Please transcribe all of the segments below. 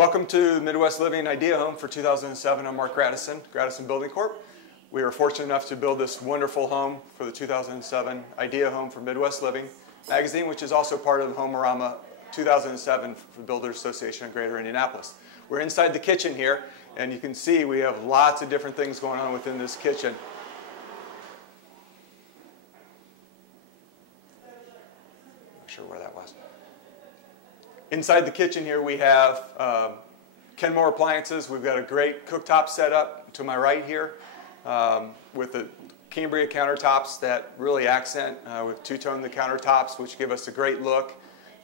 Welcome to Midwest Living Idea Home for 2007. I'm Mark Gradison, Gradison Building Corp. We were fortunate enough to build this wonderful home for the 2007 Idea Home for Midwest Living magazine, which is also part of the Homeorama 2007 for Builders Association of Greater Indianapolis. We're inside the kitchen here, and you can see we have lots of different things going on within this kitchen. Not sure where that was. Inside the kitchen here we have Kenmore appliances. We've got a great cooktop set up to my right here with the Cambria countertops that really accent. We've two-toned the countertops, which give us a great look.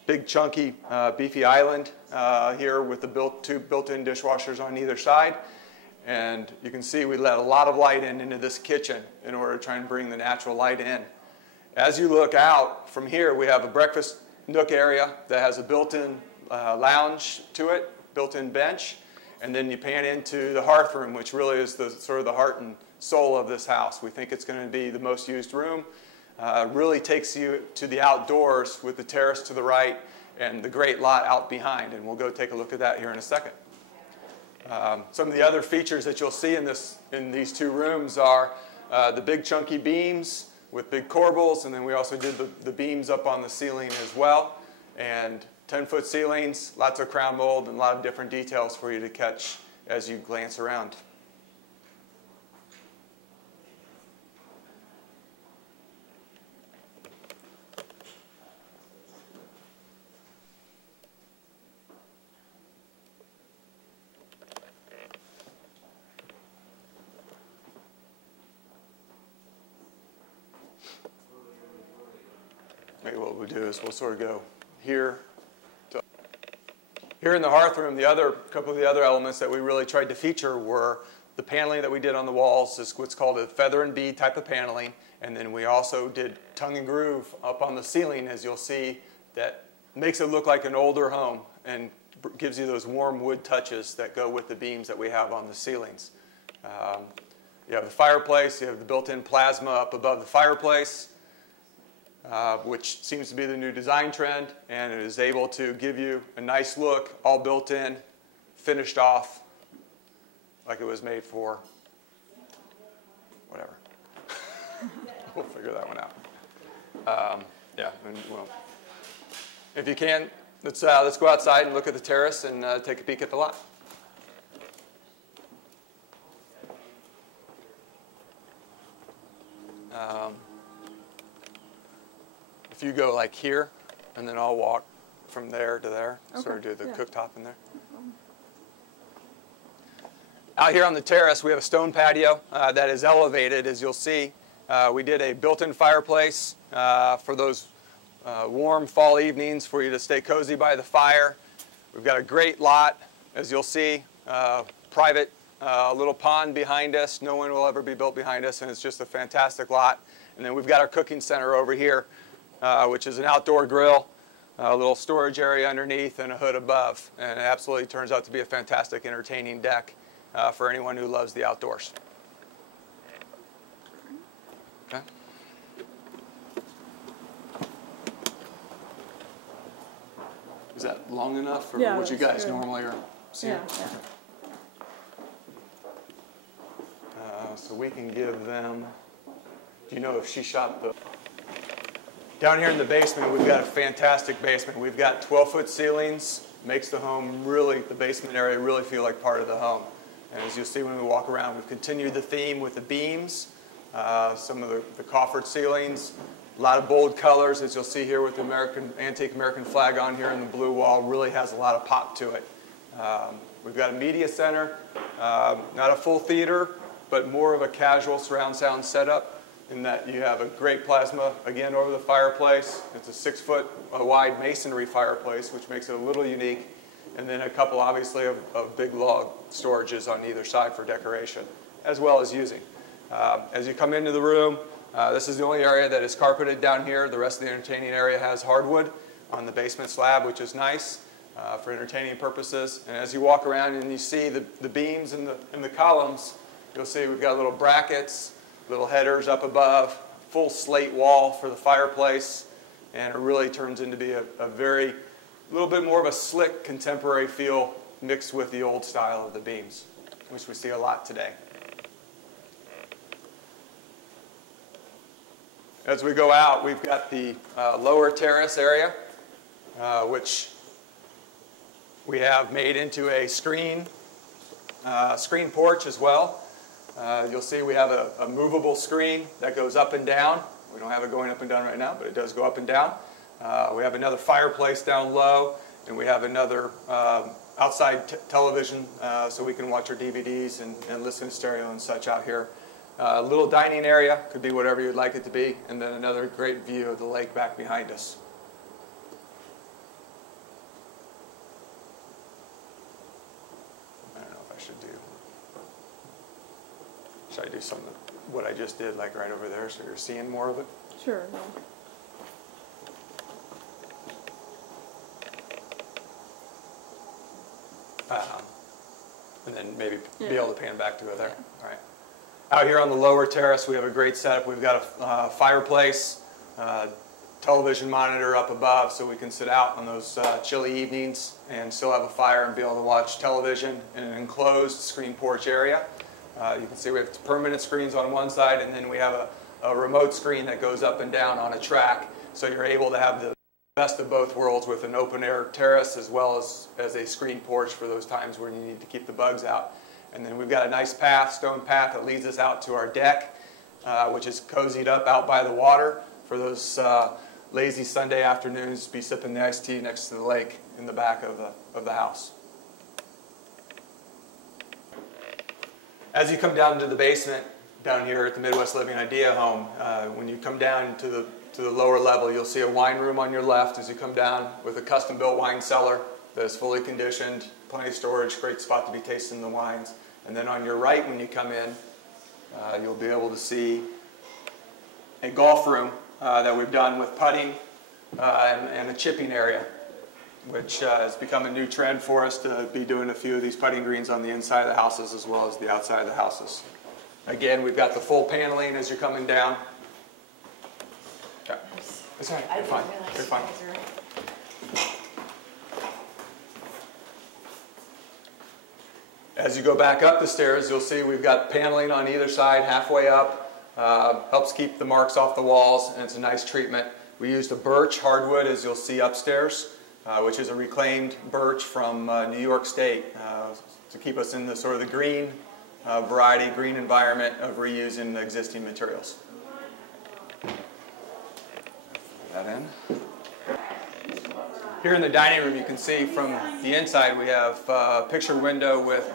Big chunky beefy island here with the two built-in dishwashers on either side. And you can see we let a lot of light into this kitchen in order to try and bring the natural light in. As you look out from here, we have a breakfast nook area that has a built-in lounge to it, built-in bench, and then you pan into the hearth room, which really is sort of the heart and soul of this house. We think it's going to be the most used room. Really takes you to the outdoors with the terrace to the right and the great lot out behind, and we'll go take a look at that here in a second. Some of the other features that you'll see in these two rooms are the big chunky beams with big corbels, and then we also did the beams up on the ceiling as well, and 10-foot ceilings, lots of crown mold, and a lot of different details for you to catch as you glance around. Maybe what we'll do is we'll sort of go here. Here in the hearth room, couple of the other elements that we really tried to feature were the paneling that we did on the walls is what's called a feather and bead type of paneling. And then we also did tongue and groove up on the ceiling, as you'll see, that makes it look like an older home and gives you those warm wood touches that go with the beams that we have on the ceilings. You have the fireplace, you have the built-in plasma up above the fireplace, which seems to be the new design trend, and it is able to give you a nice look, all built in, finished off, like it was made for whatever. We'll figure that one out. Yeah, and, well, if you can, let's go outside and look at the terrace and take a peek at the lot. If you go like here, and then I'll walk from there to there, okay. Sort of do the cooktop in there. Out here on the terrace, we have a stone patio that is elevated, as you'll see. We did a built-in fireplace for those warm fall evenings for you to stay cozy by the fire. We've got a great lot, as you'll see, private little pond behind us. No one will ever be built behind us, and it's just a fantastic lot. And then we've got our cooking center over here, which is an outdoor grill, a little storage area underneath, and a hood above. And it absolutely turns out to be a fantastic entertaining deck for anyone who loves the outdoors. Okay. Is that long enough for what you guys normally are seeing? Yeah. So we can give them, do you know if she shot the... Down here in the basement, we've got a fantastic basement. We've got 12-foot ceilings, makes the home really, the basement area really feel like part of the home. And as you'll see when we walk around, we've continued the theme with the beams, some of the coffered ceilings, a lot of bold colors, as you'll see here with the antique American flag on here, and the blue wall really has a lot of pop to it. We've got a media center, not a full theater, but more of a casual surround sound setup, in that you have a great plasma, again, over the fireplace. It's a 6-foot wide masonry fireplace, which makes it a little unique. And then a couple, obviously, of big log storages on either side for decoration, as well as using. As you come into the room, this is the only area that is carpeted down here. The rest of the entertaining area has hardwood on the basement slab, which is nice for entertaining purposes. And as you walk around and you see the beams and the columns, you'll see we've got little brackets, little headers up above, full slate wall for the fireplace, and it really turns into be a little bit more of a slick contemporary feel mixed with the old style of the beams, which we see a lot today. As we go out, we've got the lower terrace area, which we have made into a screen porch as well. You'll see we have a movable screen that goes up and down. We don't have it going up and down right now, but it does go up and down. We have another fireplace down low, and we have another outside television so we can watch our DVDs and listen to stereo and such out here. A little dining area, could be whatever you'd like it to be, and then another great view of the lake back behind us. I don't know if I should I do something, what I just did, like right over there, so you're seeing more of it? Sure. And then maybe be able to pan back to it there. All right. Out here on the lower terrace, we have a great setup. We've got a fireplace, television monitor up above, so we can sit out on those chilly evenings and still have a fire and be able to watch television in an enclosed screen porch area. You can see we have permanent screens on one side, and then we have a remote screen that goes up and down on a track, so you're able to have the best of both worlds with an open air terrace as well as a screen porch for those times where you need to keep the bugs out. And then we've got a nice path, stone path, that leads us out to our deck, which is cozied up out by the water for those lazy Sunday afternoons, be sipping the iced tea next to the lake in the back of the house. As you come down to the basement down here at the Midwest Living Idea home, when you come down to the lower level, you'll see a wine room on your left as you come down with a custom-built wine cellar that is fully conditioned, plenty of storage, great spot to be tasting the wines. And then on your right when you come in, you'll be able to see a golf room that we've done with putting and a chipping area, which has become a new trend for us to be doing a few of these putting greens on the inside of the houses as well as the outside of the houses. Again, we've got the full paneling as you're coming down. Okay. It's all right. You're fine. You're fine. As you go back up the stairs, you'll see we've got paneling on either side, halfway up. Helps keep the marks off the walls, and it's a nice treatment. We used a birch hardwood, as you'll see upstairs, which is a reclaimed birch from New York State to keep us in the sort of the green variety, green environment of reusing the existing materials. Put that in. Here in the dining room, you can see from the inside we have a picture window with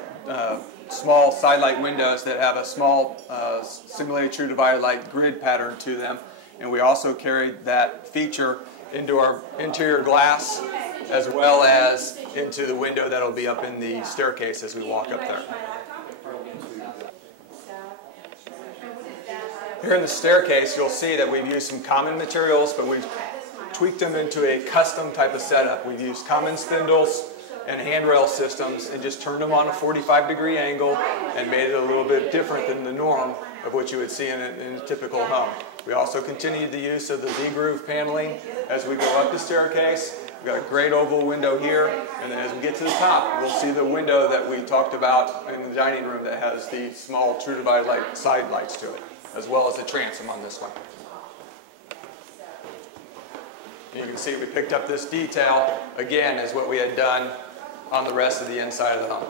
small sidelight windows that have a small simulated true divided light grid pattern to them. And we also carried that feature into our interior glass as well as into the window that will be up in the staircase as we walk up there. Here in the staircase, you'll see that we've used some common materials, but we've tweaked them into a custom type of setup. We've used common spindles and handrail systems and just turned them on a 45-degree angle and made it a little bit different than the norm of what you would see in a typical home. We also continued the use of the V-groove paneling as we go up the staircase. We've got a great oval window here, and then as we get to the top, we'll see the window that we talked about in the dining room that has the small true divided light side lights to it, as well as the transom on this one. You can see we picked up this detail, again, as what we had done on the rest of the inside of the home.